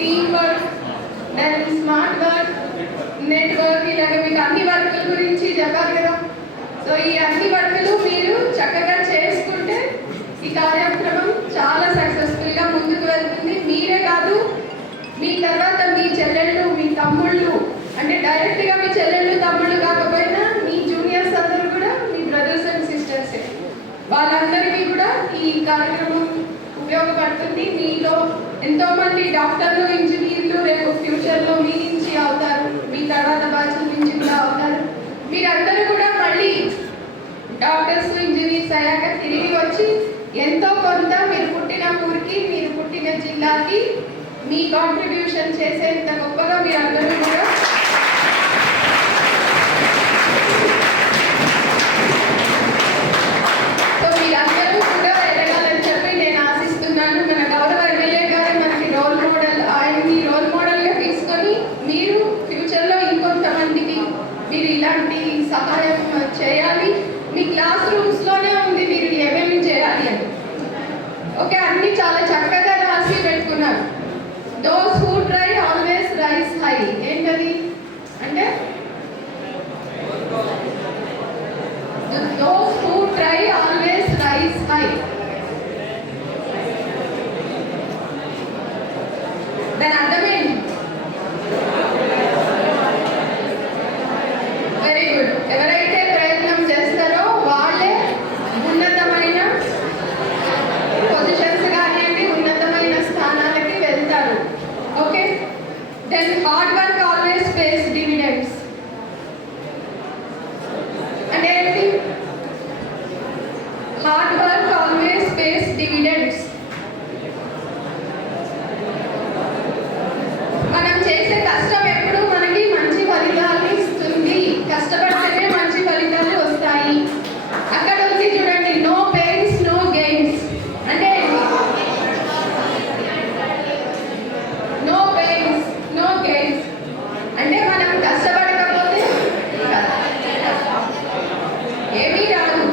Team work, then smart work, network, ఇలాగ మీకు అన్ని వర్కుల గురించి చెప్పాలి కదా. సో ఈ అన్ని వర్కులు మీరు చక్కగా చేసుకుంటే ఈ కార్యక్రమం చాలా సక్సెస్ఫుల్గా ముందుకు వెళ్తుంది. మీరే కాదు, మీ తర్వాత మీ చెల్లెళ్ళు, మీ తమ్ముళ్ళు, అంటే డైరెక్ట్గా మీ చెల్లెళ్ళు తమ్ముళ్ళు కాకపోయినా మీ జూనియర్స్ అందరూ కూడా మీ బ్రదర్స్ అండ్ సిస్టర్సే. వాళ్ళందరికీ కూడా ఈ కార్యక్రమం ఉపయోగపడుతుంది. మీలో ఎంతోమంది డాక్టర్లు, ఇంజనీర్లు రేపు ఫ్యూచర్లో మీ నుంచి అవుతారు, మీ తర్వాత బ్యాచ్ల నుంచి కూడా అవుతారు. మీరందరూ కూడా మళ్ళీ డాక్టర్స్, ఇంజనీర్స్ అయ్యాక తిరిగి వచ్చి ఎంతో కొంత మీరు పుట్టిన ఊరికి, మీరు పుట్టిన జిల్లాకి మీ కాంట్రిబ్యూషన్ చేసేంత గొప్పగా మీరందరూ కూడా మీరందరూ కూడా ఎదగాలని చెప్పి నేను ఆశిస్తున్నాను. మన గౌరవ ఎమ్మెల్యే గారు మనకి రోల్ మోడల్, ఆయన్ని రోల్ మోడల్గా తీసుకొని మీరు ఫ్యూచర్లో ఇంకొంతమందికి మీరు ఇలాంటి సహాయం చేయాలి. మీ క్లాస్ రూమ్స్లోనే ఉంది మీరు ఏమేమి చేయాలి అని. ఓకే, అన్నీ చాలా చక్కగా రాసి పెట్టుకున్నారు. Those who try always rice high. ఏంటది అంటే those who try always rise high. దాని అర్థమేంటి? Very good. ఎవరైతే ప్రయత్నం చేస్తారో వాళ్ళే ఉన్నతమైన పొజిషన్స్ కానివ్వండి, ఉన్నతమైన స్థానాలకి వెళ్తారు. Okay, then hard work always pays dividends. అంటే ఏంటి? Hard work always pays dividends. మనం చేసే కష్టం ఎప్పుడు మనకి మంచి ఫలితాలు ఇస్తుంది. కష్టపడితేనే మంచి ఫలితాలు వస్తాయి. అక్కడ ఉంది చూడండి, నో పెయిన్స్ నో గెయిన్స్. అంటే నో పెయిన్స్ నో గెయిన్స్ అంటే మనం కష్టపడకపోతే ఏమీ రాదు.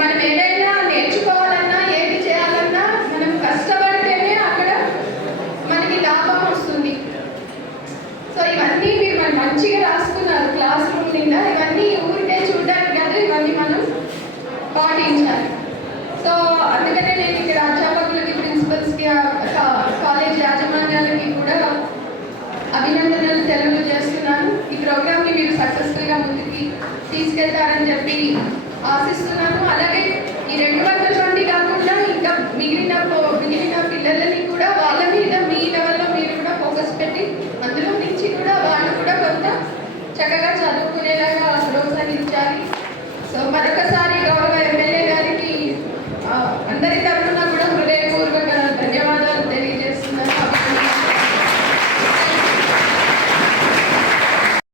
మనం ఏదైనా నేర్చుకోవాలన్నా, ఏది చేయాలన్నా మనం కష్టపడితేనే అక్కడ మనకి లాభం వస్తుంది. సో ఇవన్నీ మీరు మనం మంచిగా రాసుకున్నారు క్లాస్ రూమ్ నిండా. ఇవన్నీ ఊరికే చూడడానికి కాదు, ఇవన్నీ మనం పాటించాలి. సో అందుకనే నేను ఇక్కడ అధ్యాపకులకి, ప్రిన్సిపల్స్కి, కాలేజ్ యాజమాన్యాలకి కూడా అభినందనలు తెలియజేస్తున్నాను. ఈ ప్రోగ్రామ్ని మీరు సక్సెస్ఫుల్గా ముందుకి తీసుకెళ్తారని చెప్పి ఆశిస్తున్నాను. అలాగే ఈ 200 మంది కాకుండా ఇంకా మిగిలిన పిల్లలని కూడా వాళ్ళ మీద మీ లెవెల్లో మీరు కూడా ఫోకస్ పెట్టి అందులో నుంచి కూడా వాళ్ళు కూడా కొంత చక్కగా చదువుకునేలాగా ప్రోత్సహించాలి. సో మరొకసారి గౌరవ